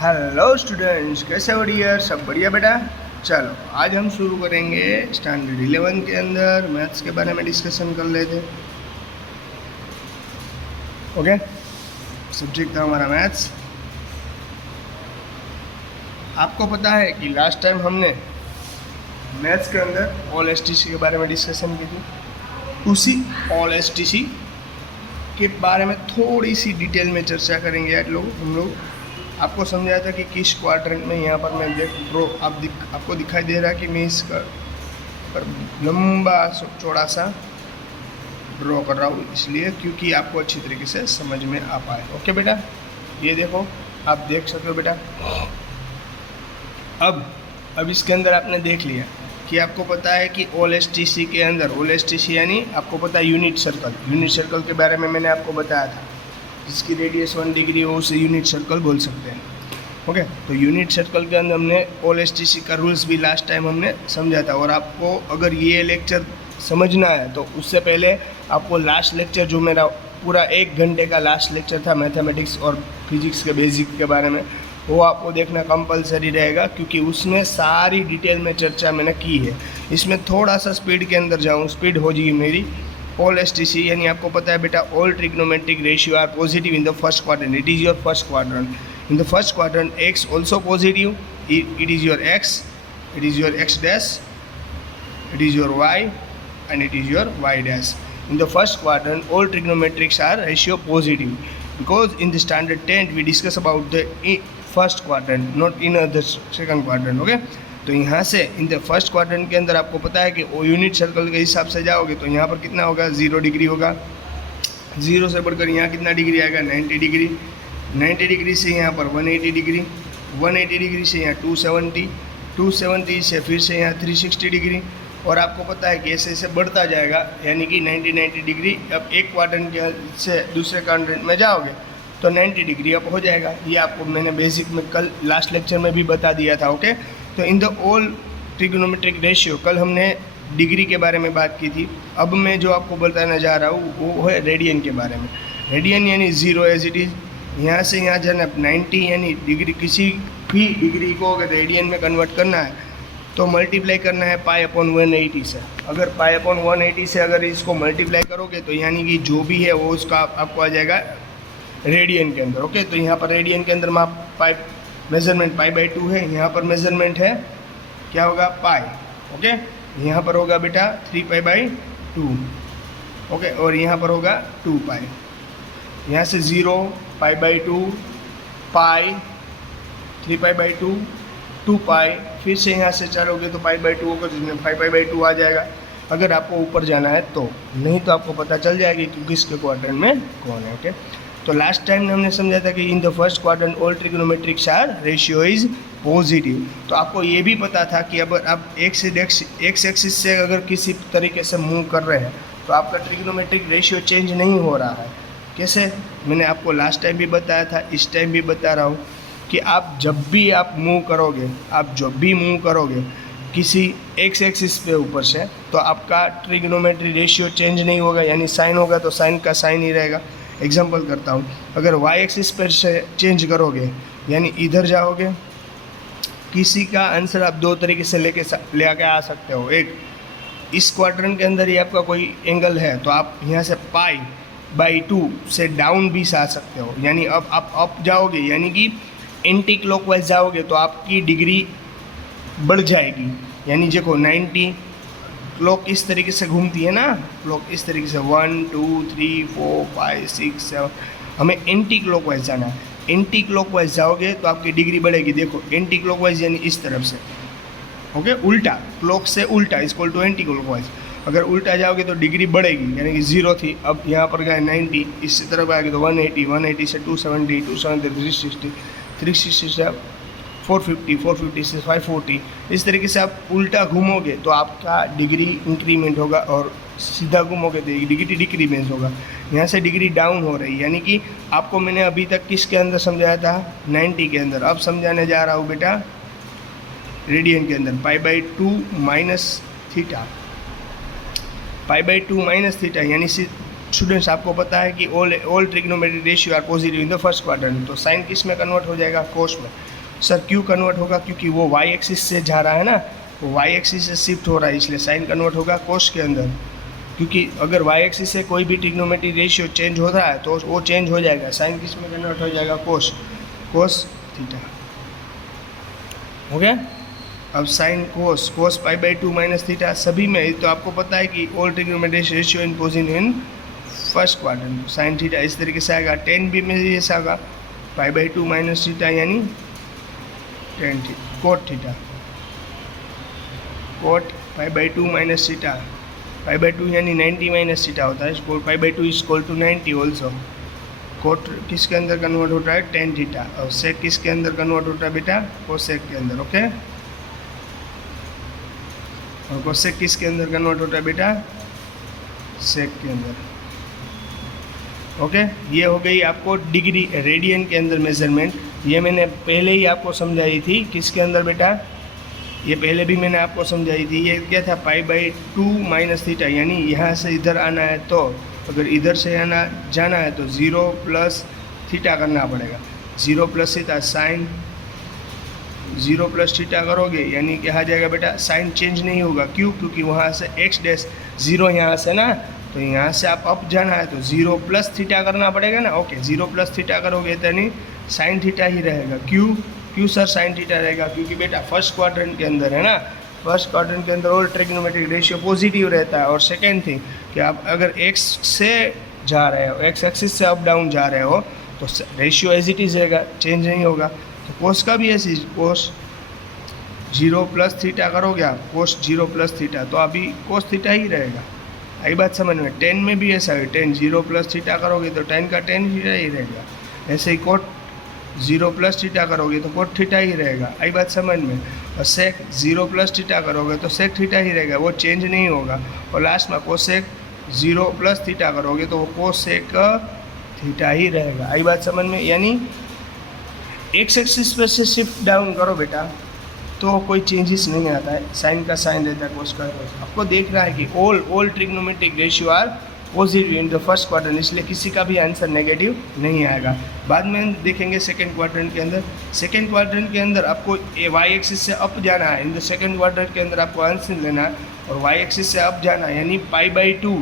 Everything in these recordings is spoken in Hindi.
हेलो स्टूडेंट्स, कैसे हो डियर? सब बढ़िया बेटा। चलो आज हम शुरू करेंगे स्टैंडर्ड 11 के अंदर मैथ्स के बारे में डिस्कशन कर लेते। ओके, सब्जेक्ट था हमारा मैथ्स। आपको पता है कि लास्ट टाइम हमने मैथ्स के अंदर ऑल एसटीसी के बारे में डिस्कशन की थी। उसी ऑल एसटीसी के बारे में थोड़ी सी डिटेल में चर्चा करेंगे आज हम लोग। आपको समझाया था कि किस क्वाड्रेंट में यहाँ पर मैं ड्रॉ आपको दिखाई दे रहा है कि मैं इसका पर लंबा चौड़ा सा ड्रॉ कर रहा हूँ, इसलिए क्योंकि आपको अच्छी तरीके से समझ में आ पाए। ओके बेटा, ये देखो, आप देख सकते हो बेटा। अब इसके अंदर आपने देख लिया कि आपको पता है कि ऑल एसटीसी के अंदर, ऑल एसटीसी यानी आपको पता है यूनिट सर्कल के बारे में मैंने आपको बताया था। जिसकी रेडियस 1 डिग्री हो उसे यूनिट सर्कल बोल सकते हैं। ओके, तो यूनिट सर्कल के अंदर हमने ऑल एसटीसी का रूल्स भी लास्ट टाइम हमने समझा था। और आपको अगर ये लेक्चर समझना है तो उससे पहले आपको लास्ट लेक्चर, जो मेरा पूरा 1 घंटे का लास्ट लेक्चर था मैथमेटिक्स और फिजिक्स के बेसिक के बारे में, वो आपको देखना कंपलसरी रहेगा, क्योंकि उसमें सारी डिटेल में चर्चा मैंने की है। इसमें थोड़ा सा स्पीड के अंदर जाऊँ, स्पीड हो जाएगी मेरी। ऑल एसटीसी यानी आपको पता है बेटा, all trigonometric ratio are positive in the first quadrant. It is your first quadrant. In the first quadrant x also positive, it is your x, it is your x dash, it is your y and it is your y dash. In the first quadrant all trigonometrics are ratio positive, because in the standard 10 we discuss about the first quadrant, not in the second quadrant. Okay, तो यहाँ से इन द फर्स्ट क्वाड्रेंट के अंदर आपको पता है कि यूनिट सर्कल के हिसाब से जाओगे तो यहाँ पर कितना होगा, 0 डिग्री होगा। 0 से बढ़कर यहाँ कितना डिग्री आएगा, 90 डिग्री। 90 डिग्री से यहाँ पर 180 डिग्री, 180 डिग्री से यहाँ 270, 270 से फिर से यहाँ 360 डिग्री। और आपको पता है कि ऐसे ऐसे बढ़ता जाएगा, यानी कि 90 डिग्री। अब एक क्वाड्रेंट के से दूसरे क्वाड्रेंट में जाओगे तो 90 डिग्री अप हो जाएगा। ये आपको मैंने बेसिक में कल लास्ट लेक्चर में भी बता दिया था। ओके, तो in the all trigonometric ratio कल हमने डिग्री के बारे में बात की थी। अब मैं जो आपको बताने जा रहा हूँ वो है रेडियन के बारे में। रेडियन यानी 0 एज इट इज़। यहाँ से यहाँ जाना 90 यानी डिग्री, किसी भी डिग्री को अगर रेडियन में कन्वर्ट करना है तो मल्टीप्लाई करना है π/180 से। अगर π/180 से अगर इसको मल्टीप्लाई करोगे तो यानी कि जो भी है वो उसका आपको आ जाएगा रेडियन के अंदर। ओके, तो यहाँ पर रेडियन के अंदर माप मेजरमेंट π/2 है। यहाँ पर मेजरमेंट है क्या होगा, पाई। ओके, यहाँ पर होगा बेटा 3π/2। ओके, और यहाँ पर होगा 2π। यहाँ से 0, π/2, पाई, 3π/2, 2π। फिर से यहाँ से चलोगे तो π/2 होगा, जिसमें 5π/2 आ जाएगा अगर आपको ऊपर जाना है तो। नहीं तो आपको पता चल जाएगी कि किसके क्वाड्रेंट में कौन है। ओके, तो लास्ट टाइम हमने समझा था कि in the first quadrant all trigonometrics are ratio is positive. तो आपको ये भी पता था कि अगर आप एक्स एक्सिस से अगर किसी तरीके से मूव कर रहे हैं तो आपका ट्रिग्नोमेट्रिक रेशियो चेंज नहीं हो रहा है। कैसे, मैंने आपको लास्ट टाइम भी बताया था, इस टाइम भी बता रहा हूँ कि आप जब भी मूव करोगे किसी एक्स एक्सिस पे ऊपर से, तो आपका ट्रिग्नोमेट्री रेशियो चेंज नहीं होगा, यानी साइन होगा तो साइन का साइन ही रहेगा। एग्जांपल करता हूँ, अगर वाई एक्सिस पर से चेंज करोगे यानी इधर जाओगे, किसी का आंसर आप 2 तरीके से ले आके आ सकते हो। एक, इस क्वाड्रेंट के अंदर ही आपका कोई एंगल है तो आप यहाँ से π/2 से डाउन भी आ सकते हो, यानी अब आप अप जाओगे यानी कि एंटी क्लॉकवाइज जाओगे तो आपकी डिग्री बढ़ जाएगी। यानी देखो 90 क्लॉक इस तरीके से घूमती है ना, क्लॉक इस तरीके से 1 2 3 4 5 6 7, हमें एंटी क्लॉकवाइज जाना है। एंटी क्लॉकवाइज जाओगे तो आपकी डिग्री बढ़ेगी। देखो एंटी क्लॉकवाइज यानी इस तरफ से। ओके, उल्टा, क्लॉक से उल्टा इक्वल टू एंटी क्लॉकवाइज। अगर उल्टा जाओगे तो डिग्री बढ़ेगी, यानी कि 0 थी, अब यहाँ पर गए 90, इस तरफ आएगी तो 180, 180 से 270, 270 360, 360 से 450, 450 से 540। इस तरीके से आप उल्टा घूमोगे तो आपका डिग्री इंक्रीमेंट होगा, और सीधा घूमोगे तो डिग्री डिक्रीमेंट होगा। यहाँ से डिग्री डाउन हो रही है, यानी कि आपको मैंने अभी तक किसके अंदर समझाया था, 90 के अंदर। अब समझाने जा रहा हूँ बेटा रेडियन के अंदर, π/2 - थीटा, π/2 - थीटा यानी स्टूडेंट्स आपको पता है कि all trigonometric ratio are positive in the first quadrant, तो साइन किस में कन्वर्ट हो जाएगा, कोस में। सर क्यों कन्वर्ट होगा, क्योंकि वो वाई एक्सिस से जा रहा है ना, वो वाई एक्सिस से शिफ्ट हो रहा है, इसलिए साइन कन्वर्ट होगा कोस के अंदर। क्योंकि अगर वाई एक्सिस से कोई भी ट्रिग्नोमेट्रिक रेशियो चेंज हो रहा है तो वो चेंज हो जाएगा, साइन किस में कन्वर्ट हो जाएगा, कोस, कोस थीटा। हो गया। अब sine cos, cos pi by 2 minus theta, सभी में तो आपको पता है कि all trigonometric ratio in positive in first quadrant, sine theta इस तरीके से आएगा। टेन भी में जैसा आएगा, पाई बाई 2 माइनस थीटा यानी tan theta, cot theta, cot pi by 2 minus theta, pi by 2 यानी 90 माइनस थीटा होता है, इसको pi by 2 is equal to 90 also. Coat किसके अंदर कन्वर्ट होता है, टेन थीटा, और सेक किसके अंदर कन्वर्ट होता है बेटा, कोसेक के अंदर। ओके, और कोसेक किसके अंदर कन्वर्ट होता है बेटा, सेक के अंदर। ओके, ये हो गई आपको डिग्री रेडियन के अंदर मेजरमेंट। ये मैंने पहले ही आपको समझाई थी, किसके अंदर बेटा, ये पहले भी मैंने आपको समझाई थी। ये क्या था, पाई बाई 2 माइनस थीटा, यानी यहाँ से इधर आना है तो अगर इधर से आना जाना है तो 0 प्लस थीटा करना पड़ेगा। 0 plus theta sine, 0 plus theta करोगे यानी क्या आ जाएगा बेटा, साइन चेंज नहीं होगा। क्यों, क्योंकि वहाँ से एक्स डैश 0 यहाँ से ना, तो यहाँ से आप अप जाना है तो 0 प्लस थीटा करना पड़ेगा ना। ओके, 0 प्लस थीटा करोगे तो यानी साइन थीटा ही रहेगा। क्यों, क्यों सर साइन थीटा रहेगा, क्योंकि बेटा फर्स्ट क्वाड्रेंट के अंदर है ना, फर्स्ट क्वाड्रेंट के अंदर ऑल ट्रिग्नोमेट्रिक रेशियो पॉजिटिव रहता है। और सेकेंड थिंग कि आप अगर एक्स से जा रहे हो, एक्स एक्सिस से अप डाउन जा रहे हो तो रेशियो एज इट इज रहेगा, चेंज नहीं होगा। तो कोस का भी ऐसी, कोस 0 प्लस थीटा करोगे आप, कोस 0 प्लस थीटा, तो अभी कोस थीटा ही रहेगा। आई बात समझ में। 10 में भी ऐसा है, 10 0 प्लस थीटा करोगे तो 10 का 10 थीटा ही रहेगा। ऐसे ही कोट 0 प्लस थीटा करोगे तो कोट थीटा ही रहेगा। आई बात समझ में। और सेक 0 प्लस थीटा करोगे तो सेक थीटा ही रहेगा, वो चेंज नहीं होगा। और लास्ट में कोसेक 0 प्लस थीटा करोगे तो वो कोसेक थीटा ही रहेगा। आई बात समझ में। यानी एक्स एक्सिस पर से शिफ्ट डाउन करो बेटा तो कोई चेंजेस नहीं आता है, साइन का साइन रहता है, कोस का कोस। आपको देख रहा है कि all trigonometric ratio are positive in the first quadrant, इसलिए किसी का भी आंसर नेगेटिव नहीं आएगा। बाद में हम देखेंगे सेकेंड क्वाड्रेंट के अंदर। सेकेंड क्वाड्रेंट के अंदर आपको वाई एक्सिस से अप जाना है, इन द सेकेंड क्वाड्रेंट के अंदर आपको आंसर लेना है और वाई एक्सिस से अप जाना है, यानी पाई बाई 2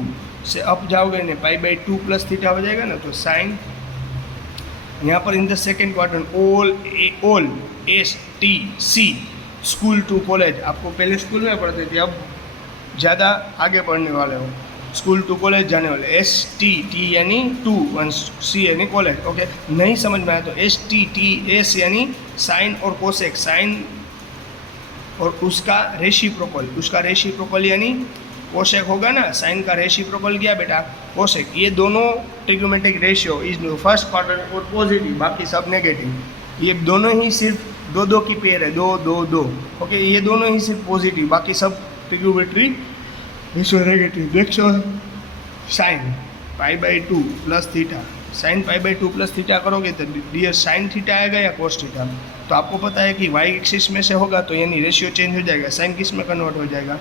से अप जाओगे ना, पाई बाई 2 प्लस थीटा हो जाएगा ना, तो साइन यहाँ पर in the second quadrant all S T C school to college, आपको पहले स्कूल में पढ़ते थे, अब ज़्यादा आगे पढ़ने वाले हो, स्कूल टू कॉलेज जाने वाले। एस टी टी यानी 2 1 सी यानी कॉलेज। ओके, नहीं समझ में आया तो एस टी टी एस यानी साइन और कोसेक, साइन और उसका रेसिप्रोकल, उसका रेसिप्रोकल यानी कोसेक होगा ना, साइन का रेसिप्रोकल क्या बेटा, कोसेक। ये दोनों trigonometric ratio is first quadrant और पॉजिटिव, बाकी सब नेगेटिव। ये दोनों ही सिर्फ दो की पेयर है, 2 2 2। ओके, ये दोनों ही सिर्फ पॉजिटिव, बाकी सब ट्रिग्नोमेट्रिक रेशियो नेगेटिव। देखो sine pi by 2 plus theta, sine pi by 2 plus theta करोगे तो डियर साइन थीटा आएगा या कोस थीटा। तो आपको पता है कि वाई एक्सिस में से होगा तो यानी रेशियो चेंज हो जाएगा, साइन किस में कन्वर्ट हो जाएगा,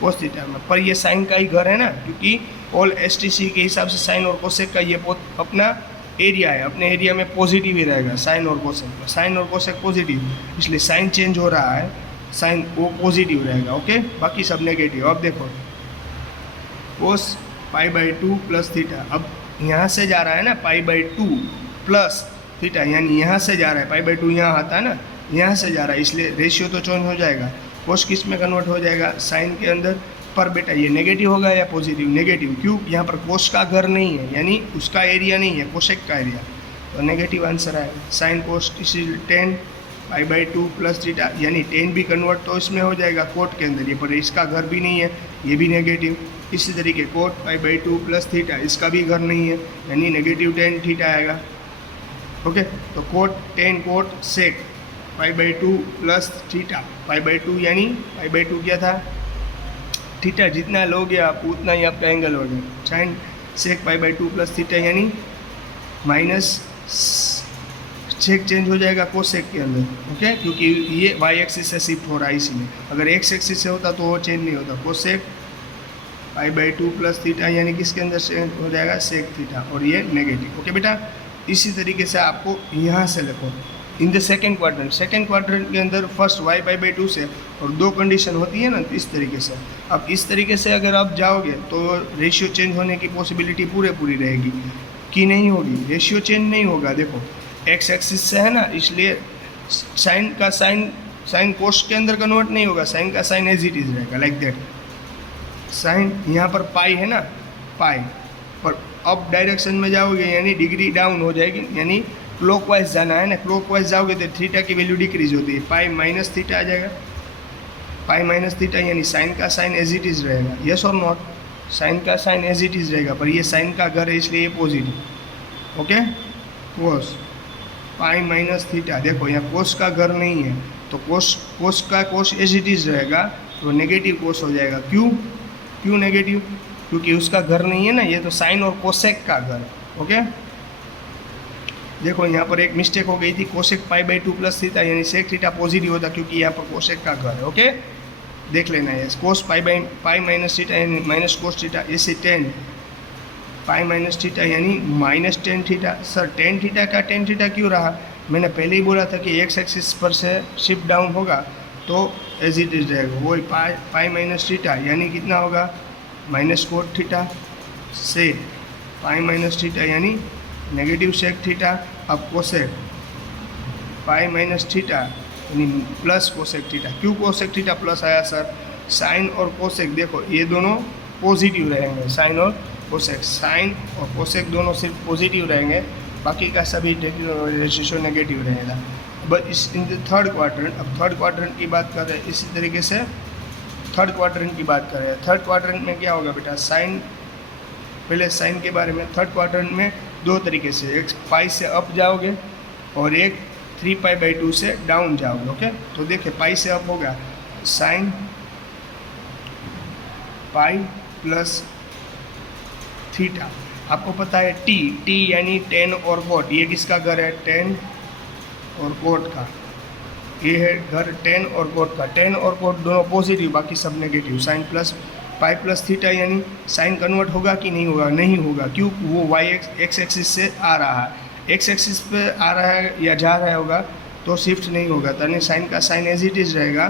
कोस थीटा में। पर ये साइन का ही घर है ना, क्योंकि ऑल एस टी सी के हिसाब से साइन और कोसेक का ये अपना एरिया है, अपने एरिया में पॉजिटिव ही रहेगा साइन और कोसेक। साइन और कोसेक पॉजिटिव, इसलिए साइन चेंज हो रहा है, साइन वो पॉजिटिव रहेगा। ओके, बाकी सब नेगेटिव। अब देखो कोस पाई बाई 2 प्लस थीटा, अब यहाँ से जा रहा है ना पाई बाई 2 प्लस थीटा, यानी यहाँ से जा रहा है, पाई बाई 2 यहाँ आता है ना, यहाँ से जा रहा है, इसलिए रेशियो तो चेंज हो जाएगा। कोस किस में कन्वर्ट हो जाएगा, साइन के अंदर। पर बेटा ये नेगेटिव होगा या पॉजिटिव, नेगेटिव। क्यों, यहाँ पर कोस का घर नहीं है, यानी उसका एरिया नहीं है, कोसेक का एरिया, तो नेगेटिव आंसर आएगा। Sine cos is 10 pi by 2 plus theta, यानी 10 भी कन्वर्ट तो इसमें हो जाएगा कोट के अंदर, ये पर इसका घर भी नहीं है, ये भी नेगेटिव। इसी तरीके cot pi by 2 plus theta, इसका भी घर नहीं है, यानी नेगेटिव 10 थीटा आएगा। ओके, तो cot 10 cot sec pi by 2 plus theta, pi by 2 यानी पाई बाई 2 क्या था, थीटा। जितना लोगे आप उतना ही आपका एंगल हो जाएगा। Sine sec pi by 2 plus theta यानी माइनस सेक चेंज हो जाएगा कोसेक के अंदर। ओके, क्योंकि ये वाई एक्सिस से शिफ्ट हो रहा है, इसलिए अगर एक्स एक्सिस से होता तो वो चेंज नहीं होता। Cosec pi by 2 plus theta यानी किसके अंदर से हो जाएगा सेक थीटा, और ये नेगेटिव। ओके बेटा, इसी तरीके से आपको यहाँ से लिखो इन द सेकेंड क्वाड्रेंट के अंदर फर्स्ट वाई बाई 2 से, और दो कंडीशन होती है ना, तो इस तरीके से। अब इस तरीके से अगर आप जाओगे तो रेशियो चेंज होने की पॉसिबिलिटी पूरी रहेगी कि नहीं होगी? रेशियो चेंज नहीं होगा। देखो एक्स एक्सिस से है ना, इसलिए साइन का साइन कोस के अंदर कन्वर्ट नहीं होगा, साइन का साइन एज इट इज रहेगा, लाइक दैट। साइन यहाँ पर पाई है ना, पाई पर अप डायरेक्शन में जाओगे यानी डिग्री डाउन हो जाएगी, यानी क्लॉकवाइज जाना है ना, क्लॉकवाइज जाओगे तो थीटा की वैल्यू डिक्रीज होती है, पाई माइनस थीटा आ जाएगा, पाई माइनस थीटा यानी साइन का साइन एज इट इज रहेगा। यस और नॉट? साइन का साइन एज इट इज रहेगा, पर ये साइन का घर है इसलिए ये पॉजिटिव। ओके, कोस पाई माइनस थीटा, देखो यहाँ कोस का घर नहीं है तो कोस का कोस एज इट इज रहेगा, तो नेगेटिव कोस हो जाएगा। क्यों नेगेटिव? क्योंकि उसका घर नहीं है ना, ये तो साइन और कोसेक का घर। ओके, देखो यहाँ पर एक मिस्टेक हो गई थी, cosec pi by 2 plus theta यानी सेक थीटा पॉजिटिव होता, क्योंकि यहाँ पर कोसेक का घर है। ओके, देख लेना है। कोस पाई माइनस थीटा यानी माइनस कोस थीटा, ऐसे 10 पाई माइनस थीटा यानी माइनस 10 थीटा। सर 10 थीटा का 10 थीटा क्यों रहा? मैंने पहले ही बोला था कि एक्स एक्सिस पर से शिफ्ट डाउन होगा तो एज इट इज रहेगा, वही पाई माइनस थीटा यानी कितना होगा? माइनस कोट थीटा से पाई माइनस थीटा यानी नेगेटिव सेक थीटा। अब कोसेक पाई माइनस थीटा यानी प्लस कोसेक थीटा। क्यों कोसेक थीटा प्लस आया सर? साइन और कोसेक देखो ये दोनों पॉजिटिव रहेंगे, साइन और कोसेक, साइन और कोसेक दोनों सिर्फ पॉजिटिव रहेंगे, बाकी का सभी रेशियो नेगेटिव रहेगा। बट इस इन द थर्ड क्वाड्रेंट, अब थर्ड क्वाड्रेंट की बात कर रहे हैं, इसी तरीके से थर्ड क्वाड्रेंट की बात कर रहे हैं। थर्ड क्वाड्रेंट में क्या होगा बेटा? साइन, पहले साइन के बारे में। थर्ड क्वाड्रेंट में दो तरीके से, एक पाई से अप जाओगे और एक 3 पाई बाई 2 से डाउन जाओगे। ओके, तो देखिए पाई से अप होगा साइन पाई प्लस थीटा। आपको पता है टी यानी 10 और कोट, ये किसका घर है? 10 और कोट का। ये है घर 10 और कोट का। 10 और कोट दोनों पॉजिटिव, बाकी सब negative. Sine plus pi plus theta यानी साइन कन्वर्ट होगा कि नहीं होगा? नहीं होगा। क्यों? वो वाई एक्स एक्सिस से आ रहा है, एक्स एक्सिस पे आ रहा है या जा रहा होगा तो शिफ्ट नहीं होगा, तो साइन का साइन एज इट इज रहेगा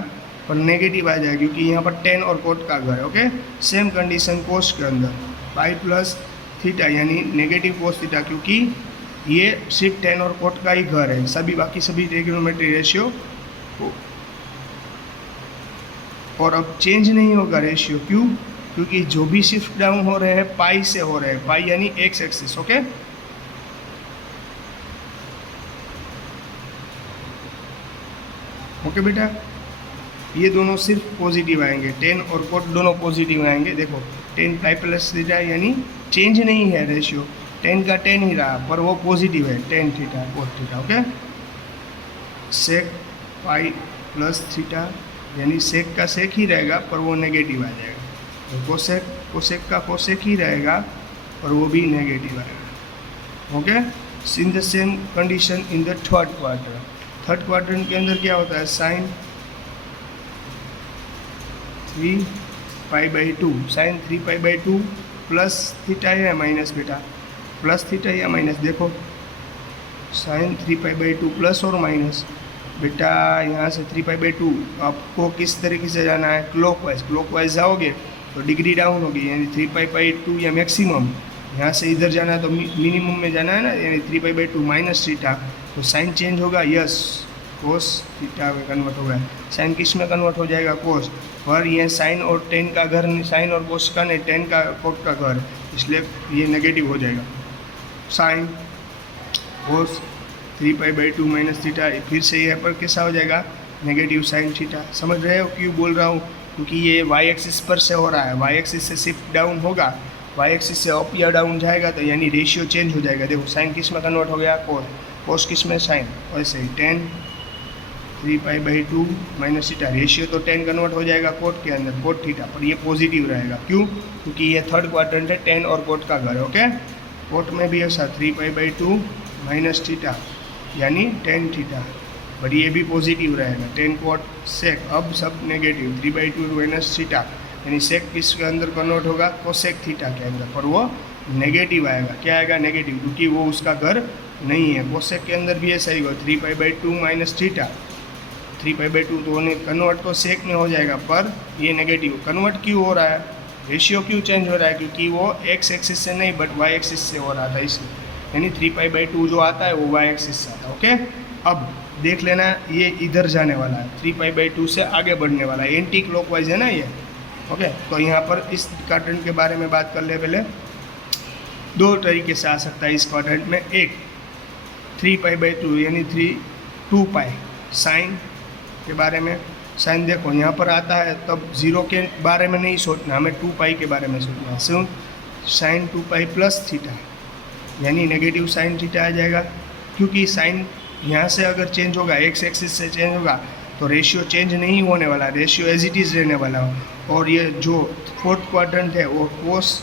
पर नेगेटिव आ जाएगा, क्योंकि यहाँ पर 10 और कोट का घर है। ओके, सेम कंडीशन कोस के अंदर पाई प्लस थीटा यानी नेगेटिव कोस थीटा, क्योंकि ये सिर्फ 10 और कोट का ही घर है, सभी बाकी सभी ट्रिग्नोमेट्री रेशियो और अब चेंज नहीं होगा रेशियो। क्यों? क्योंकि जो भी शिफ्ट डाउन हो रहे हैं पाई से हो रहे हैं, पाई यानी एक्स एक्सिस। ओके, ओके बेटा, ये दोनों सिर्फ पॉजिटिव आएंगे, 10 और कोट दोनों पॉजिटिव आएंगे। देखो 10 पाई प्लस थीटा यानी चेंज नहीं है रेशियो, 10 का 10 ही रहा पर वो पॉजिटिव है, 10 थीटा कोट थीटा। ओके, सेक पाई प्लस थीटा यानी सेक का सेक ही रहेगा पर वो नेगेटिव आ जाएगा, तो कोसेक का कोसेक ही रहेगा और वो भी नेगेटिव आएगा। Okay, in the same condition in the third quadrant. Third quadrant के अंदर क्या होता है? Sine 3 pi by 2, sine 3 pi by 2 plus theta या माइनस बेटा? प्लस थीटा या माइनस? देखो साइन 3 पाई बाई 2 प्लस और माइनस बेटा, यहाँ से 3 पाई बाई 2 आपको किस तरीके से जाना है? क्लॉकवाइज जाओगे तो डिग्री डाउन होगी, यानी 3 पाई बाई 2 या मैक्सिमम। यहाँ से इधर जाना है तो मिनिमम में जाना है ना, यानी 3 पाई बाई 2 माइनस थीटा, तो साइन चेंज होगा। यस, कोस थीटा में कन्वर्ट होगा। साइन किस में कन्वर्ट हो जाएगा? कोस। पर ये साइन और 10 का घर, साइन और कोस का नहीं, 10 का कोट का घर, इसलिए ये नेगेटिव हो जाएगा। Sine cos 3 pi by 2 minus theta, फिर से यहाँ पर कैसा हो जाएगा? Negative sine theta. समझ रहे हो क्यों बोल रहा हूँ? क्योंकि ये वाई एक्सिस पर से हो रहा है, वाई एक्सिस से शिफ्ट डाउन होगा, वाई एक्सिस से अप या डाउन जाएगा तो यानी रेशियो चेंज हो जाएगा। देखो साइन किस में कन्वर्ट हो गया? कोस। कोस किस में? साइन। वैसे ही 10 3 pi by 2 minus theta, ratio तो 10 कन्वर्ट हो जाएगा कोट के अंदर, कोट थीटा, पर ये पॉजिटिव रहेगा। क्यों? क्योंकि ये थर्ड क्वाड्रेंट है, 10 और कोट का घर। ओके, कोट में भी ऐसा 3 पाई बाई 2 माइनस थीटा यानी 10 थीटा, बट ये भी पॉजिटिव रहेगा, 10 कोट सेक। अब सब नेगेटिव, 3 बाई 2 माइनस थीटा, यानी सेक किसके अंदर कन्वर्ट होगा, कोसेक थीटा के अंदर, पर वो नेगेटिव आएगा। क्या आएगा, नेगेटिव, क्योंकि वो उसका घर नहीं है। कोसेक के अंदर भी ऐसा ही होगा, 3π/2 माइनस थीटा, 3π/2 तो कन्वर्ट तो सेक में हो जाएगा, पर ये नेगेटिव कन्वर्ट क्यों हो रहा है, रेशियो क्यों चेंज हो रहा है, क्योंकि वो एक्स एक्सिस से नहीं बट वाई एक्सिस से हो रहा था इसलिए, यानी 3π/2 जो आता है वो वाई एक्सिस से आता है। ओके, अब देख लेना ये इधर जाने वाला है, 3π/2 से आगे बढ़ने वाला है, एंटी क्लॉकवाइज है ना ये। ओके, तो यहाँ पर इस क्वाड्रेंट के बारे में बात कर ले। पहले दो तरीके से आ सकता है इस क्वाड्रेंट में, एक 3π/2 यानी 2π साइन के बारे में। साइन देखो यहाँ पर आता है तब जीरो के बारे में नहीं सोचना, हमें 2π के बारे में सोचना है। क्यों, साइन 2π प्लस थीटा, यानी नेगेटिव साइन थीटा आ जाएगा, क्योंकि साइन यहाँ से अगर चेंज होगा, एक्स एक्सिस से चेंज होगा तो रेशियो चेंज नहीं होने वाला, रेशियो एज इट इज़ रहने वाला हो। और ये जो फोर्थ क्वाड्रेंट है वो कोस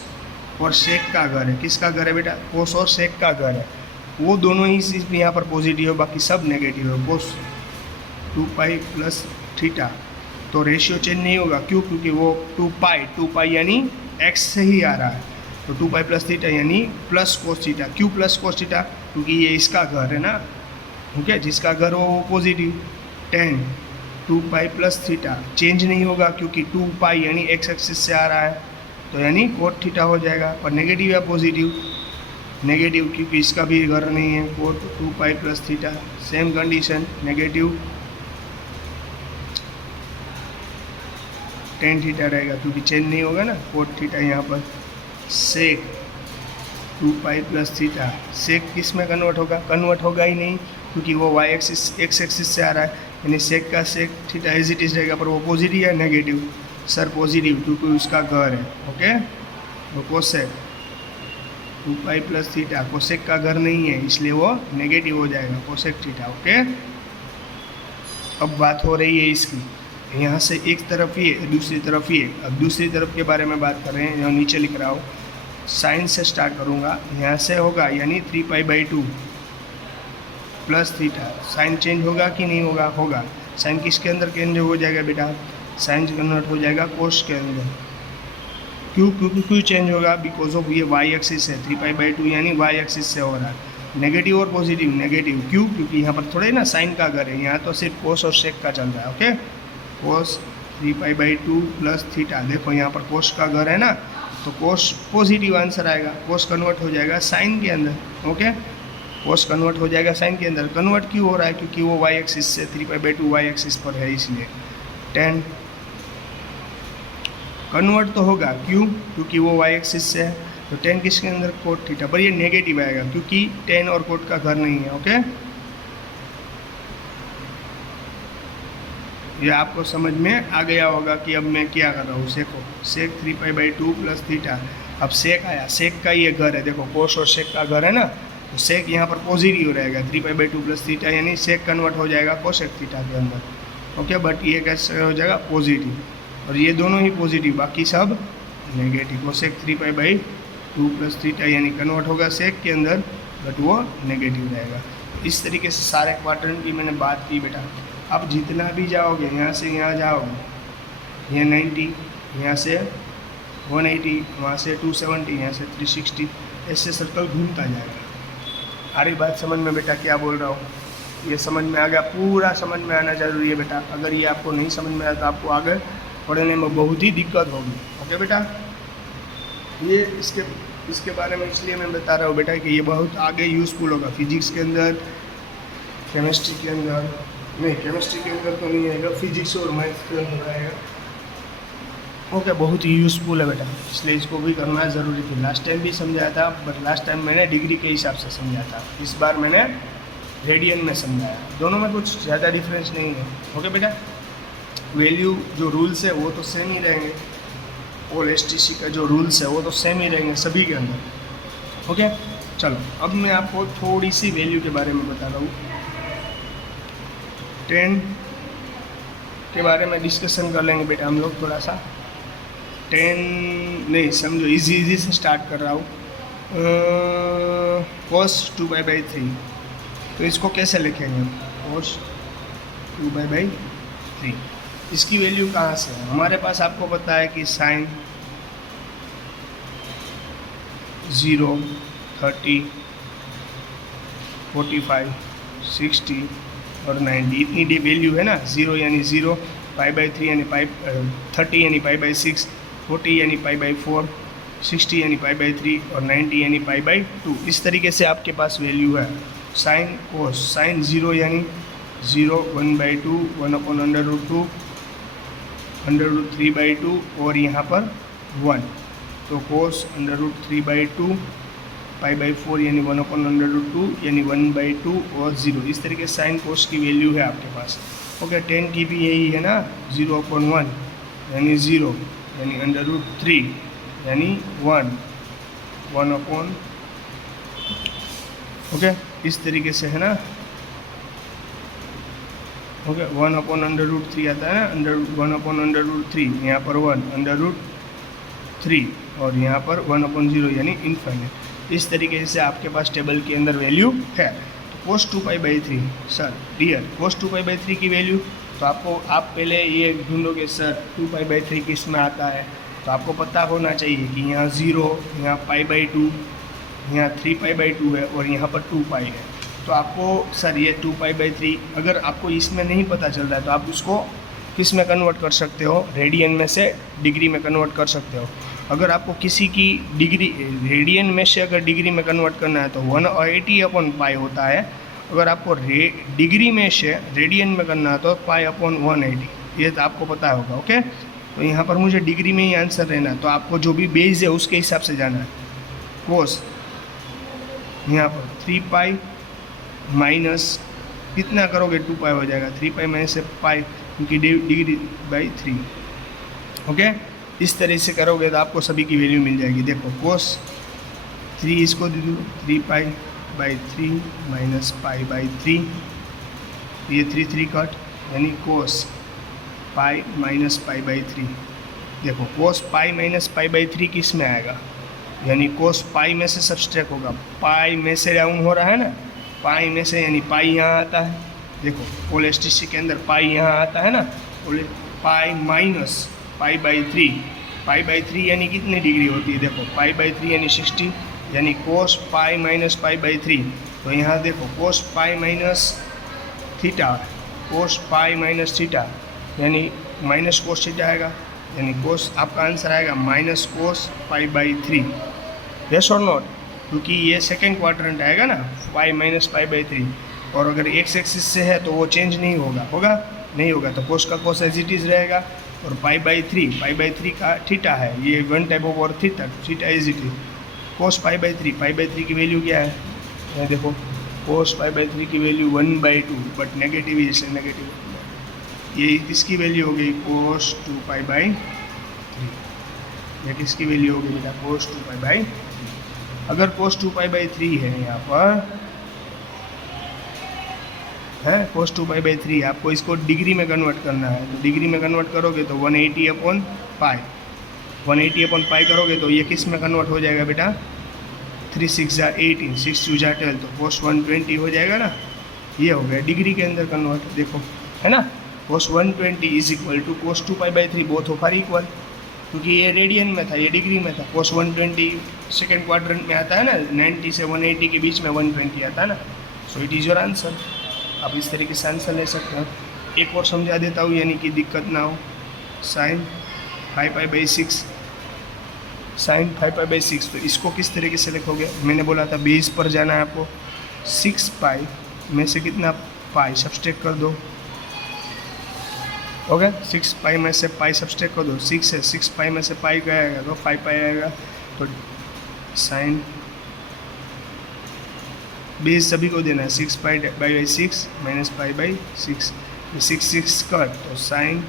और सेक का घर है। किसका घर है बेटा, कोस और सेक का घर है। वो दोनों ही सिर्फ यहाँ पर पॉजिटिव है, बाकी सब नेगेटिव है। कोस 2π प्लस थीटा, तो रेशियो चेंज नहीं होगा। क्यों, क्योंकि वो 2π यानी एक्स से ही आ रहा है, तो 2π प्लस थीटा यानी प्लस कोस थीटा। क्यों प्लस कोस थीटा, क्योंकि ये इसका घर है ना। ओके, जिसका घर हो वो पॉजिटिव। 10 2π प्लस थीटा चेंज नहीं होगा, क्योंकि 2π यानी एक्स एक्सिस से आ रहा है, तो यानी कोट थीटा हो जाएगा। पर नेगेटिव या पॉजिटिव, नेगेटिव, क्योंकि इसका भी घर नहीं है। Cot 2π plus theta, same condition, negative 10 theta रहेगा, क्योंकि चेंज नहीं होगा ना, कोट थीटा यहाँ पर। सेक 2π प्लस थीटा, सेक किस में कन्वर्ट होगा, कन्वर्ट होगा ही नहीं, क्योंकि वो वाई एक्सिस एक्स एक्सिस से आ रहा है, यानी सेक का sec theta as it is रहेगा। पर वो पॉजिटिव या नेगेटिव, सर पॉजिटिव, क्योंकि उसका घर है। ओके, वो कोसेक 2π प्लस थीटा, कोसेक का घर नहीं है इसलिए वो नेगेटिव हो जाएगा, कोसेक थीटा। ओके, अब बात हो रही है इसकी, यहाँ से एक तरफ ये दूसरी तरफ ये। अब दूसरी तरफ के बारे में बात कर रहे हैं, जो नीचे लिख रहा हूँ, साइन से स्टार्ट करूँगा, यहाँ से होगा यानी 3π/2 प्लस थीटा। साइन चेंज होगा कि नहीं होगा, होगा। साइन किसके अंदर चेंज हो जाएगा बेटा, साइन कन्वर्ट हो जाएगा कोस के अंदर। क्यों, क्यों चेंज होगा, बिकॉज ऑफ ये वाई एक्सिस है, 3π/2 यानी वाई एक्सिस से हो रहा है। नेगेटिव और पॉजिटिव, नेगेटिव क्यों, क्योंकि यहाँ पर थोड़े ना साइन का घर है, यहाँ तो सिर्फ कोस और सेक का चल रहा है। ओके, कोस 3π/2 प्लस थीटा, देखो यहाँ पर कोस का घर है ना, तो कोस पॉजिटिव आंसर आएगा, कोस कन्वर्ट हो जाएगा साइन के अंदर। ओके, कोस कन्वर्ट हो जाएगा साइन के अंदर। कन्वर्ट क्यों हो रहा है, क्योंकि वो वाई एक्सिस से 3π/2 वाई एक्सिस पर है, इसलिए 10 कन्वर्ट तो होगा। क्यों, क्योंकि वो वाई एक्सिस से है, तो 10 किसके अंदर, कोट थीटा, पर ये नेगेटिव आएगा क्योंकि 10 और कोट का घर नहीं है। ओके, ये आपको समझ में आ गया होगा कि अब मैं क्या कर रहा हूँ। सेको, सेक 3π/2 प्लस थीटा, अब सेक आया, सेक का ये घर है, देखो कोस और सेक का घर है ना, तो सेक यहाँ पर पॉजिटिव रहेगा, 3π/2 प्लस थीटा, यानी सेक कन्वर्ट हो जाएगा कोसेक थीटा के अंदर। ओके, बट ये कैसे हो जाएगा, पॉजिटिव, और ये दोनों ही पॉजिटिव, बाकी सब नेगेटिव। कोसेक 3π/2 प्लस थीटा यानी कन्वर्ट होगा सेक के अंदर, बट वो नेगेटिव रहेगा। इस तरीके से सारे क्वाड्रेंट की मैंने बात की बेटा। अब जितना भी जाओगे, यहाँ से यहाँ जाओगे, ये 90, यहाँ से 180, वहाँ से 270, यहाँ से 360, ऐसे सर्कल घूमता जाएगा। आ रही बात समझ में बेटा, क्या बोल रहा हूँ, ये समझ में आ गया, पूरा समझ में आना जरूरी है बेटा। अगर ये आपको नहीं समझ में आया तो आपको आगे पढ़ने में बहुत ही दिक्कत होगी। ओके बेटा, ये इसके बारे में इसलिए मैं बता रहा हूँ बेटा कि ये बहुत आगे यूज़फुल होगा, फिजिक्स के अंदर, केमिस्ट्री के अंदर, नहीं केमिस्ट्री के अंदर तो नहीं आएगा, फिजिक्स और मैथ्स के अंदर आएगा। ओके, बहुत ही यूज़फुल है बेटा, इसलिए इसको भी करना ज़रूरी थी। लास्ट टाइम भी समझाया था, बट लास्ट टाइम मैंने डिग्री के हिसाब से समझाया था, इस बार मैंने रेडियन में समझाया। दोनों में कुछ ज़्यादा डिफरेंस नहीं है। ओके बेटा, वैल्यू जो रूल्स है वो तो सेम ही रहेंगे, और एसटीसी का जो रूल्स है वो तो सेम ही रहेंगे सभी के अंदर। ओके, चलो अब मैं आपको थोड़ी सी वैल्यू के बारे में बता रहा हूँ। 10 के बारे में डिस्कशन कर लेंगे बेटा हम लोग थोड़ा सा। 10 नहीं, समझो इजी से स्टार्ट कर रहा हूँ। cos 2π/3, तो इसको कैसे लिखेंगे, cos 2π/3। इसकी वैल्यू कहाँ से है? हमारे पास आपको पता है कि साइन 0, 30, 45, 60 और 90 इतनी वैल्यू है ना। 0 यानी 0, π/3 यानी 30 यानी π/6, 40 यानी π/4, 60 यानी π/3 और 90 यानी π/2। इस तरीके से आपके पास वैल्यू है। साइन कोस, साइन 0 यानी 0, 1/2, 1/√2, √3/2 और यहाँ पर 1, तो कोस √3/2, π/4 यानी 1/√2 यानी 1/2 और 0। इस तरीके से साइन कोस की वैल्यू है आपके पास। ओके, tan की भी यही है ना, 0/1 यानी 0 यानी √3 यानी 1, 1/, ओके, इस तरीके से है ना। ओके, 1/√3 आता है ना, 1/√3, यहाँ पर 1/√3 और यहाँ पर 1/0 यानी इन्फाइनाइट। इस तरीके से आपके पास टेबल के अंदर वैल्यू है। तो cos 2π/3, सर डियर cos 2π/3 की वैल्यू, तो आप पहले ये ढूंढोगे सर 2π/3 किस में आता है। तो आपको पता होना चाहिए कि यहाँ 0, यहाँ π/2, यहाँ 3π/2 है और यहाँ पर 2π है। तो आपको सर ये 2π/3 अगर आपको इसमें नहीं पता चल रहा है तो आप उसको किस में कन्वर्ट कर सकते हो, रेडियन में से डिग्री में कन्वर्ट कर सकते हो। अगर आपको किसी की डिग्री रेडियन में से अगर डिग्री में कन्वर्ट करना है तो 180/π होता है। अगर आपको डिग्री में से रेडियन में करना है तो π/180, ये तो आपको पता होगा। ओके, तो यहाँ पर मुझे डिग्री में ही आंसर रहना है, तो आपको जो भी बेस है उसके हिसाब से जाना है। कोस यहाँ पर 3π माइनस कितना करोगे, 2π हो जाएगा, 3π माइनस से पाई क्योंकि डिग्री बाई 3। ओके, इस तरह से करोगे तो आपको सभी की वैल्यू मिल जाएगी। देखो कोस 3 इसको दे दो, 3π/3 माइनस π/3, ये 3 कट यानी कोस पाई माइनस π/3। देखो कोस पाई माइनस π/3 किस में आएगा, यानी कोस पाई में से सब्सट्रैक्ट होगा, पाई में से डाउन हो रहा है ना, पाई में से यानी पाई यहाँ आता है। देखो ओलेस्टिसी के अंदर पाई यहाँ आता है ना, पाई माइनस π/3 यानी कितनी डिग्री होती है, देखो π/3 यानी 60 यानी कोस पाई माइनस π/3। तो यहाँ देखो कोस पाई माइनस थीटा, कोस पाई माइनस थीटा यानी माइनस कोस थीटा आएगा, यानी कोस आपका आंसर आएगा माइनस कोस π/3। यस और नॉट, क्योंकि ये सेकेंड क्वाड्रेंट आएगा ना, पाई माइनस π/3, और अगर एक्स एक्सिस से है तो वो चेंज नहीं होगा नहीं होगा, तो कोस का कोस एज इट इज़ रहेगा। और π/3 का थीटा है, ये 1 टाइप ऑफ और थीटा एज इट इज। कोस π/3 की वैल्यू क्या है, ये देखो कोस π/3 की वैल्यू 1/2, बट नेगेटिव है इसलिए नेगेटिव, ये किसकी वैल्यू हो गई, कोस 2π/3। ये किसकी वैल्यू हो गई बेटा, कोस 2π/3। अगर कोस 2π/3 है यहाँ पर है, कोस 2π/3, आपको इसको डिग्री में कन्वर्ट करना है। तो डिग्री में कन्वर्ट करोगे तो 180/π, 180/π करोगे तो ये किस में कन्वर्ट हो जाएगा बेटा, 3 6 जा 18, 6 2 जा 12, तो कोस 120 हो जाएगा ना। ये हो गया डिग्री के अंदर कन्वर्ट, देखो है ना, cos 120 is equal to cos 2π/3, both of are equal, क्योंकि ये रेडियन में था, ये डिग्री में था। कोस 120 सेकेंड क्वाड्रेंट में आता है ना, 90 से 180 के बीच में 120 आता है ना। So it is your answer. आप इस तरीके से आंसर ले सकते हो। एक और समझा देता हूँ, यानी कि दिक्कत ना हो। साइन 5π/6, साइन 5π/6, तो इसको किस तरीके से लिखोगे, मैंने बोला था बेस पर जाना है आपको। 6π में से कितना पाई सब्सट्रैक्ट कर दो, ओके, 6π में से पाई सब्सट्रैक्ट कर दो, 6 है, 6π में से पाई क्या आएगा, तो 5π आएगा। तो साइन बेस सभी को देना है, 6π/6 माइनस π/6, 6 कट, तो sine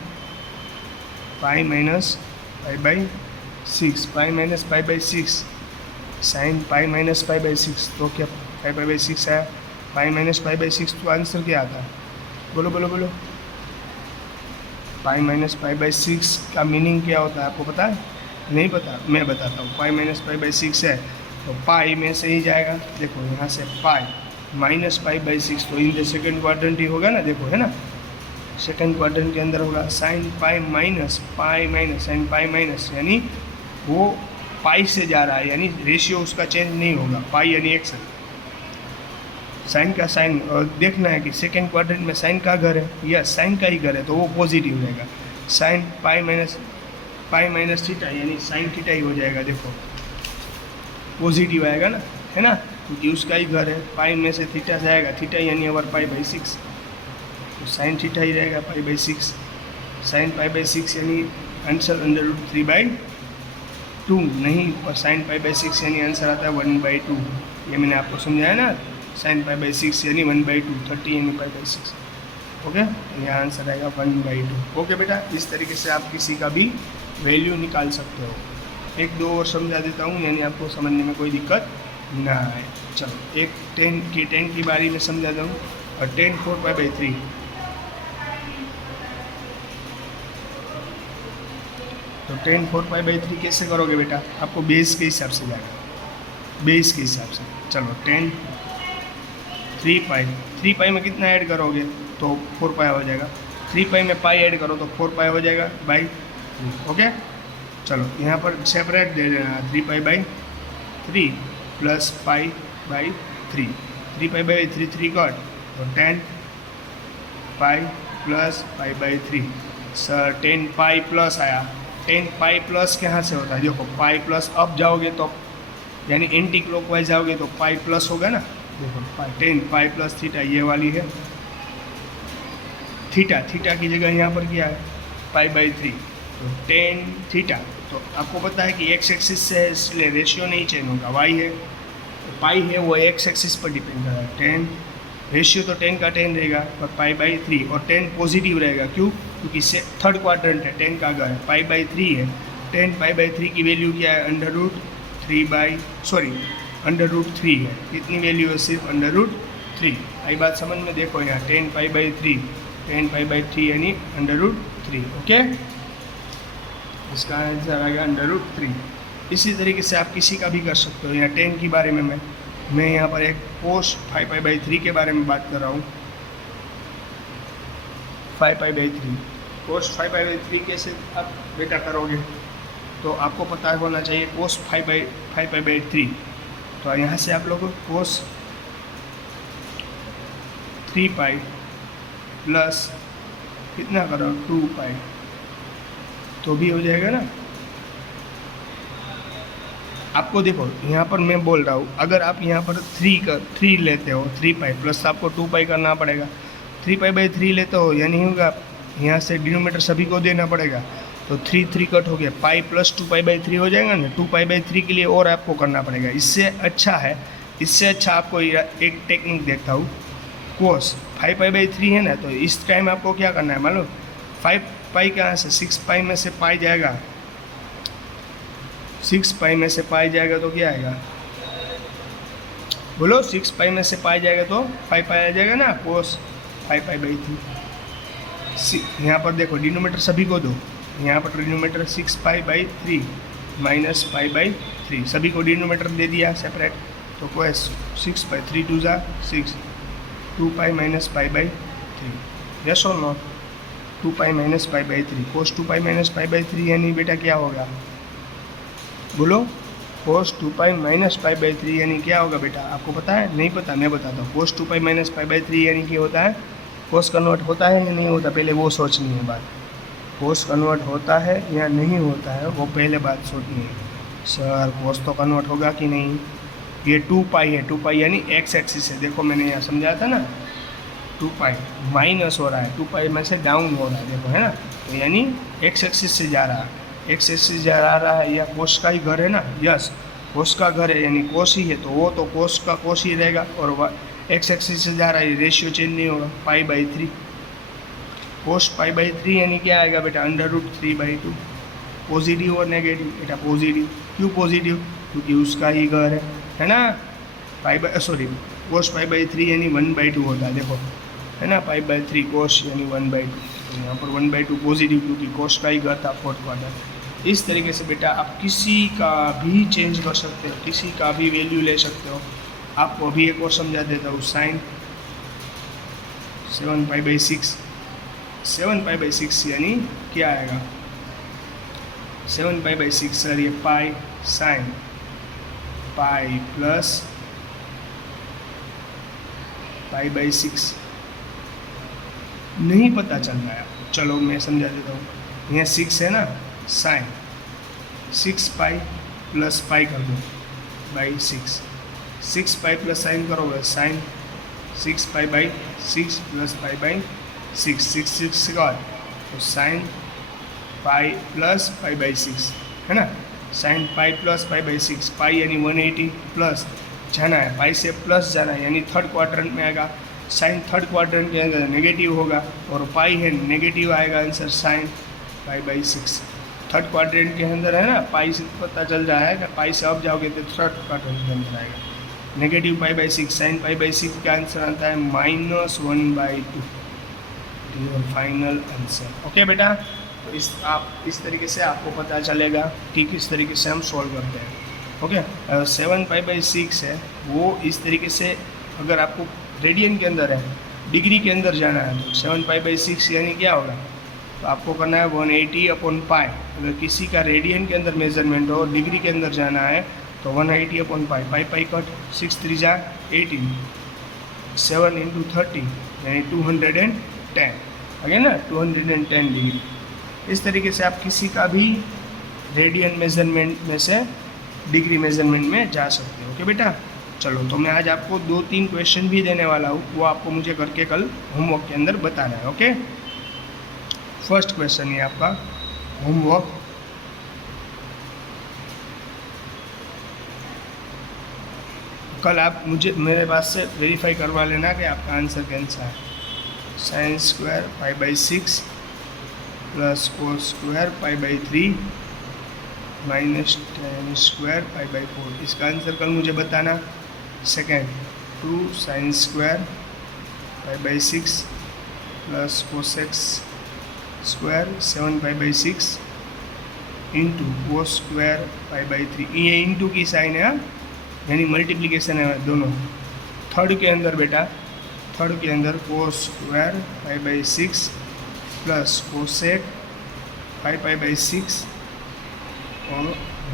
pi minus π/6, pi minus π/6, sine pi minus π/6, तो क्या 5π/6 आया, पाई माइनस π/6, तो आंसर क्या आता है, बोलो बोलो बोलो। पाई माइनस π/6 का मीनिंग क्या होता है, आपको पता है, नहीं पता, मैं बताता हूँ। पाई माइनस π/6 है तो पाई में से ही जाएगा, देखो यहाँ से पाई माइनस π/6, तो इन द सेकेंड क्वाड्रेंट ही होगा ना, देखो है ना, सेकंड क्वाड्रेंट के अंदर होगा sign pi minus sign pi minus, यानी वो पाई से जा रहा है, यानी रेशियो उसका चेंज नहीं होगा, पाई यानी एक्स है। साइन का साइन, और देखना है कि सेकंड क्वाड्रेंट में साइन का घर है, यस साइन का ही घर है, तो वो पॉजिटिव रहेगा। साइन पाई माइनस थीटा यानी साइन थीटा ही हो जाएगा, देखो पॉजिटिव आएगा ना, है ना, क्योंकि उसका ही घर है। पाई में से थीटा जाएगा, थीटा यानी ओवर पाई/6, तो साइन थीटा ही रहेगा पाई/6। साइन पाई/6 यानी आंसर √3/2 नहीं, और साइन पाई/6 यानी आंसर आता है 1/2। ये मैंने आपको समझाया ना, साइन पाई/6 यानी 1/2, 30 यानी पाई/6। ओके, यहाँ आंसर आएगा 1/2। ओके बेटा, इस तरीके से आप किसी का भी वैल्यू निकाल सकते हो। एक दो और समझा देता हूँ, यानी आपको समझने में कोई दिक्कत ना आए। चलो एक 10 की बारी में समझा दूँ, और 10 4π/3, तो 10 4π/3 कैसे करोगे बेटा, आपको बेस के हिसाब से जाएगा, बेस के हिसाब से। चलो 10 3π में कितना ऐड करोगे तो 4π हो जाएगा, 3π में पाई ऐड करो तो 4π हो जाएगा बाई 3। ओके, चलो यहाँ पर सेपरेट दे देना, 3π/3 प्लस पाई/3, 3π/3 3 कट, तो 10π प्लस पाई/3। सर 10π प्लस आया, 10π प्लस कहाँ से होता है, देखो पाई प्लस अब जाओगे तो यानी एंटी क्लॉकवाइज जाओगे तो पाई प्लस होगा ना, देखो 10π प्लस थीटा ये वाली है, थीटा की जगह यहाँ पर क्या है पाई/3, तो 10 थीटा। तो आपको पता है कि एक्स एक्सिस से है इसलिए रेशियो नहीं चेंज होगा, वाई है तो पाई है वो एक्स एक्सिस पर डिपेंड कर रहा है। 10 रेशियो तो 10 का 10 रहेगा, पर पाई/3, और 10 पॉजिटिव रहेगा, क्यों, क्योंकि से थर्ड क्वाड्रेंट है, 10 का घर है, पाई/3 है। 10 पाई/3 की वैल्यू क्या है, √3 है, कितनी वैल्यू है, सिर्फ √3। आई बात समझ में, देखो यहाँ 10 पाई/3 यानी √3। ओके, इसका आंसर आ गया √3। इसी तरीके से आप किसी का भी कर सकते हो। यहाँ 10 के बारे में मैं यहाँ पर एक cos 5π/3 के बारे में बात कर रहा हूँ। 5π/3 cos 5π/3 कैसे आप बेटा करोगे, तो आपको पता होना चाहिए cos 5π/3। तो यहाँ से आप लोग cos 3π प्लस कितना करो 2π, तो भी हो जाएगा ना। आपको देखो यहाँ पर मैं बोल रहा हूँ, अगर आप यहाँ पर 3 लेते हो, 3π प्लस आपको 2π करना पड़ेगा। 3π/3 लेते हो यानी होगा यहाँ से डिनोमिनेटर सभी को देना पड़ेगा, तो 3 कट हो गया, पाई प्लस 2π/3 हो जाएगा ना। 2π/3 के लिए और आपको करना पड़ेगा। इससे अच्छा आपको एक टेक्निक देखता हूँ, cos 5π/3 है ना, तो इस टाइम आपको क्या करना है मालूम, 5π कहाँ से 6π में से पाई जाएगा, 6π में से पाई जाएगा तो क्या आएगा, बोलो 6π में से पाई जाएगा तो 5π आ जाएगा ना, cos 5π/3। यहाँ पर देखो डिनोमिनेटर सभी को दो, यहाँ पर डिनोमिनेटर 6π/3 माइनस π/3 सभी को डिनोमिनेटर दे दिया सेपरेट, तो कोई 6π 3 2 6, 2π माइनस π/3, यस और नो, 2π माइनस π/3, cos 2π माइनस π/3 यानी बेटा क्या होगा, बोलो cos 2π माइनस π/3 यानी क्या होगा बेटा, आपको पता है, नहीं पता, मैं बताता हूँ। cos 2π माइनस π/3 यानी क्या होता है, cos कन्वर्ट होता है या नहीं होता, पहले वो सोचनी है बात। cos कन्वर्ट होता है या नहीं होता है वो पहले बात सोचनी है। सर cos तो कन्वर्ट होगा कि नहीं, ये 2π है, 2π यानी एक्स एक्सिस है, देखो मैंने यहाँ समझाया था ना, 2π माइनस हो रहा है, 2π में से डाउन हो रहा है, देखो है ना, तो यानी एक्स एक्सिस से जा रहा है, एक्स एक्सिस जा रहा है, या कोस का ही घर है ना, यस कोस का घर है यानी कोस ही है, तो वो तो कोस का कोस ही रहेगा, और एक्स एक्सिस से जा रहा है, रेशियो चेंज नहीं होगा, π/3, cos π/3 यानी क्या आएगा बेटा, √3/2। पॉजिटिव और नेगेटिव, बेटा पॉजिटिव, क्यों पॉजिटिव, क्योंकि उसका ही घर है ना, cos π/3 यानी 1/2 होता है, देखो है ना, π/3 cos यानी 1/2, तो यहाँ पर 1/2 पॉजिटिव, क्योंकि cos का ही घर था फोर्थ क्वार्टर। इस तरीके से बेटा आप किसी का भी चेंज कर सकते हो, किसी का भी वैल्यू ले सकते हो। आपको अभी एक और समझा देता हूँ, sin 7π/6 7π/6 यानी क्या आएगा 7π/6 सर ये पाई साइन पाई प्लस π/6 नहीं पता चल रहा है आपको, चलो मैं समझा देता हूँ। यहाँ 6 है ना, साइन 6π + पाई कर दो /6 6π + साइन करोगे साइन 6π/6 + π/6 6 का तो साइन पाई प्लस π/6 है ना, साइन पाई प्लस π/6 पाई यानी 180 प्लस जाना है, पाई से प्लस जाना है यानी थर्ड क्वाड्रेंट में आएगा। साइन थर्ड क्वाड्रेंट के अंदर नेगेटिव होगा और पाई है नेगेटिव आएगा आंसर साइन π/6। थर्ड क्वाड्रेंट के अंदर है ना, पाई से पता चल रहा है कि पाई से अब जाओगे तो थर्ड क्वाड्रेंट के अंदर आएगा नेगेटिव π/6 साइन π/6 का आंसर आता है -1/2 योर फाइनल आंसर। ओके बेटा, तो इस तरीके से आपको पता चलेगा कि किस तरीके से हम सॉल्व करते हैं। ओके 7π/6 है वो इस तरीके से, अगर आपको रेडियन के अंदर है, डिग्री के अंदर जाना है तो 7π/6 यानी क्या होगा, तो आपको करना है 180/π। अगर किसी का रेडियन के अंदर मेजरमेंट हो, डिग्री के अंदर जाना है तो 180/π, पाई कट 6 3 जा 18 7 × 30 यानी 210 आगे ना 210 डिग्री। इस तरीके से आप किसी का भी रेडियन मेजरमेंट में से डिग्री मेजरमेंट में जा सकते हो। ओके बेटा, चलो तो मैं आज आपको 2-3 क्वेश्चन भी देने वाला हूँ, वो आपको मुझे करके कल होमवर्क के अंदर बताना है। ओके, फर्स्ट क्वेश्चन है आपका होमवर्क। कल आप मुझे मेरे पास से वेरीफाई करवा लेना कि आपका आंसर कैसा है। sin² π/6 + cos² π/3 -tan² π/4, इसका आंसर कल मुझे बताना। सेकेंड 2 sin² π/6 + cos² 7π/6 × cos² π/3, ये इंटू की साइन है यानी मल्टीप्लिकेशन है दोनों। थर्ड के अंदर बेटा, थर्ड के अंदर cos² π/6 + cosec π/6 और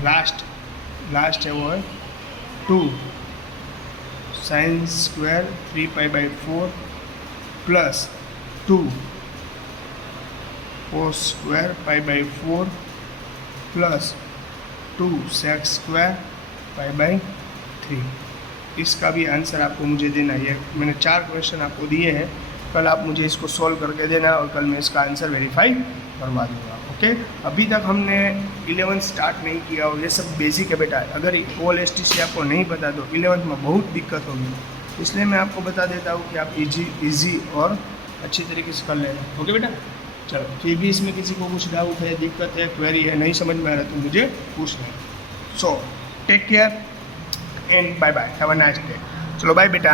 लास्ट है वो है 2 sin² 3π/4 + 2 cos² π/4 + 2 sec² π/3, इसका भी आंसर आपको मुझे देना है। मैंने 4 क्वेश्चन आपको दिए हैं, कल आप मुझे इसको सॉल्व करके देना और कल मैं इसका आंसर वेरीफाई करवा दूँगा। ओके, अभी तक हमने 11 स्टार्ट नहीं किया और ये सब बेसिक है बेटा। अगर OLSTC आपको नहीं पता तो 11th में बहुत दिक्कत होगी, इसलिए मैं आपको बता देता हूँ कि आप इजी और अच्छी तरीके से कर लेना। ओके बेटा, चलो फिर भी इसमें किसी को कुछ डाउट है, दिक्कत है, क्वेरी है, नहीं समझ में आ रहा तो मुझे पूछ लेना। So take care and bye bye, have a nice day. चलो बाय बेटा।